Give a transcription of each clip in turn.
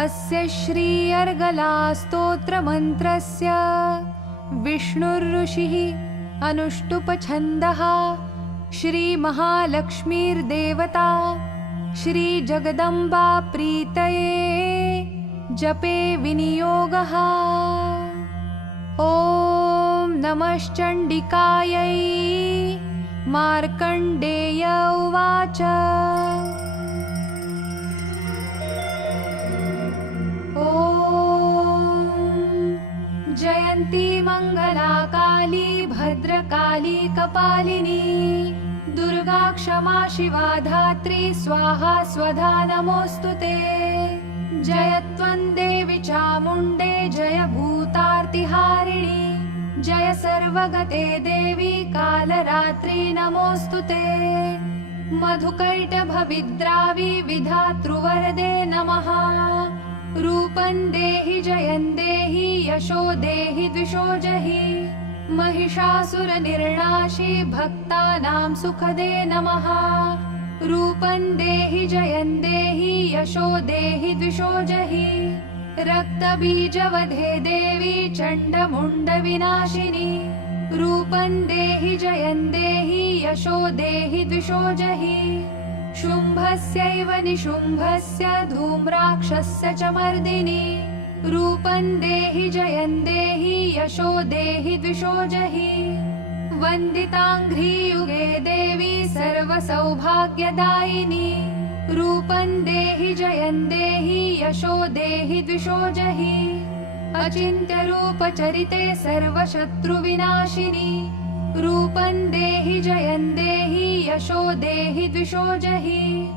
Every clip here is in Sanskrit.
अस्य श्री अर्गला स्तोत्रमन्त्रस्य विष्णुर्ऋषिः अनुष्टुप्-छन्दः श्रीमहालक्ष्मीर्देवता श्रीजगदम्बा प्रीतये जपे विनियोगः। ॐ नमश्चण्डिकायै। मार्कण्डेय उवाच जयन्ती मङ्गला काली भद्रकाली कपालिनी दुर्गा क्षमा शिवा धात्री स्वाहा स्वधा नमोऽस्तु ते। जय त्वं देवि चामुण्डे जय भूतार्तिहारिणी जय सर्वगते देवी कालरात्रि नमोऽस्तु ते। मधुकैटभविद्रावि विधातृवरदे नमः। रूपं देहि जयं देहि यशो देहि द्विषो जहि महिषासुरनिर्णाशि भक्तानां सुखदे नमः। रूपं देहि जयं देहि यशो देहि द्विषो जहि रक्तबीजवधे देवी चण्डमुण्डविनाशिनी। रूपं देहि जयं देहि यशो देहि द्विषो जहि शुम्भस्यैव निशुम्भस्य धूम्राक्षस्य च मर्दिनी। रूपं देहि जयं देहि यशो देहि द्विषो जहि वन्दिताङ्घ्रियुगे देवी सर्वसौभाग्यदायिनी। रूपं देहि जयं देहि यशो देहि द्विषो जहि अचिन्त्यरूपचरिते सर्वशत्रुविनाशिनी। रूपं देहि जयं देहि यशो देहि द्विषो जहि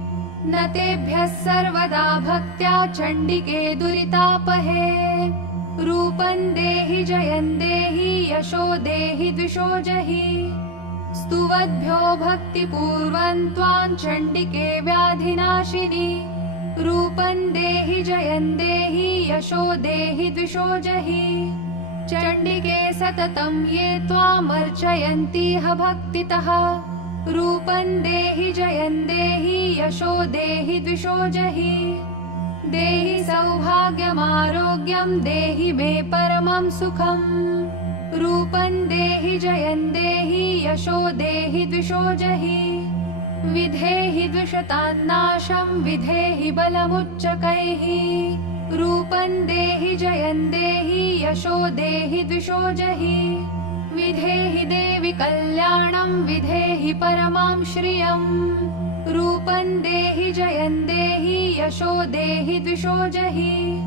न तेभ्यः सर्वदा भक्त्या चण्डिके दुरितापहे। रूपं देहि जयं देहि यशो देहि द्विषो जहि स्तुवद्भ्यो भक्तिपूर्वं त्वां चण्डिके व्याधिनाशिनी। रूपं देहि जयं देहि यशो देहि द्विषो जहि चण्डिके सततं ये त्वामर्चयन्तीह भक्तितः। रूपं देहि जयं देहि यशो देहि द्विषो जहि देहि सौभाग्यमारोग्यं देहि मे परमं सुखम्। रूपं देहि जयं देहि यशो देहि द्विषो जहि विधेहि द्विषतान्नाशं विधेहि बलमुच्चकैः। रूपं देहि जयं देहि यशो देहि द्विषो जहि विधेहि देवि कल्याणं विधेहि परमां श्रियम्। रूपं देहि जयं देहि यशो देहि द्विषो जहि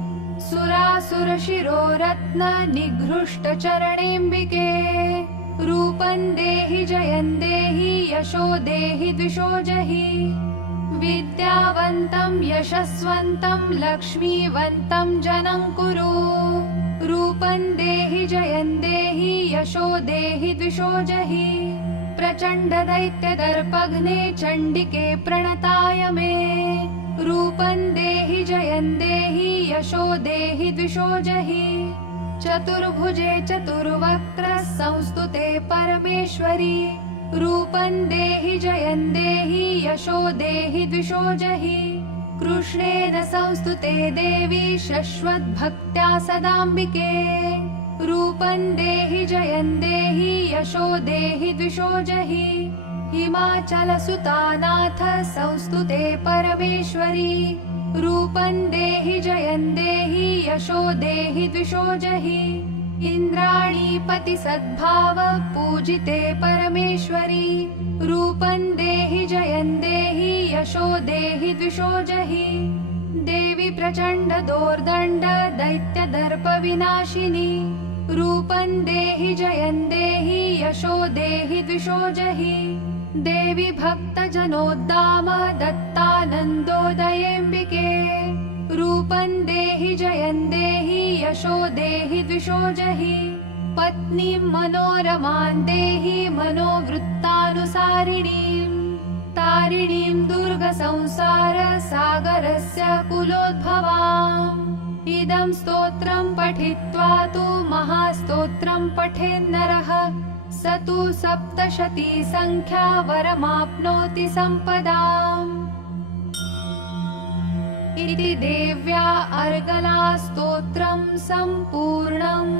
सुरासुरशिरोरत्न निघृष्टचरणेऽम्बिके। रूपं देहि जयं देहि यशो देहि द्विषो जहि विद्यावन्तं यशस्वन्तं लक्ष्मीवन्तं जनं कुरु। रूपं देहि जयं देहि यशो देहि द्विषो जहि प्रचण्डदैत्यदर्पघ्ने चण्डिके प्रणताय मे। रूपं देहि जयं देहि यशो देहि द्विषो जहि चतुर्भुजे चतुर्वक्त्र संस्तुते परमेश्वरी। रूपं देहि जयं देहि यशो देहि द्विषो जहि कृष्णेन संस्तुते देवी शश्वद्भक्त्या सदाम्बिके। रूपं देहि जयं देहि यशो देहि द्विषो जहि हिमाचलसुतानाथ संस्तुते परमेश्वरी। रूपं देहि जयं देहि यशो देहि द्विषो जहि इन्द्राणीपति सद्भाव पूजिते परमेश्वरी। रूपं देहि जयं देहि यशो देहि द्विषो जहि देवी प्रचण्ड दोर्दण्ड दैत्यदर्प विनाशिनी। रूपं देहि जयं देहि यशो देहि द्विषो जहि देवी भक्तजनोद्दाम दत्तानन्दोदयेऽम्बिके। रूपं देहि जयं देहि यशो देहि द्विषो जहि पत्नीं मनोरमां देहि मनोवृत्तानुसारिणीं तारिणीं दुर्गसंसार सागरस्य कुलोद्भवाम्। इदं स्तोत्रं पठित्वा तु महास्तोत्रं पठेन्नरः स तु सप्तशती संख्या वरमाप्नोति सम्पदाम्। इति देव्या अर्गला स्तोत्रं सम्पूर्णम्।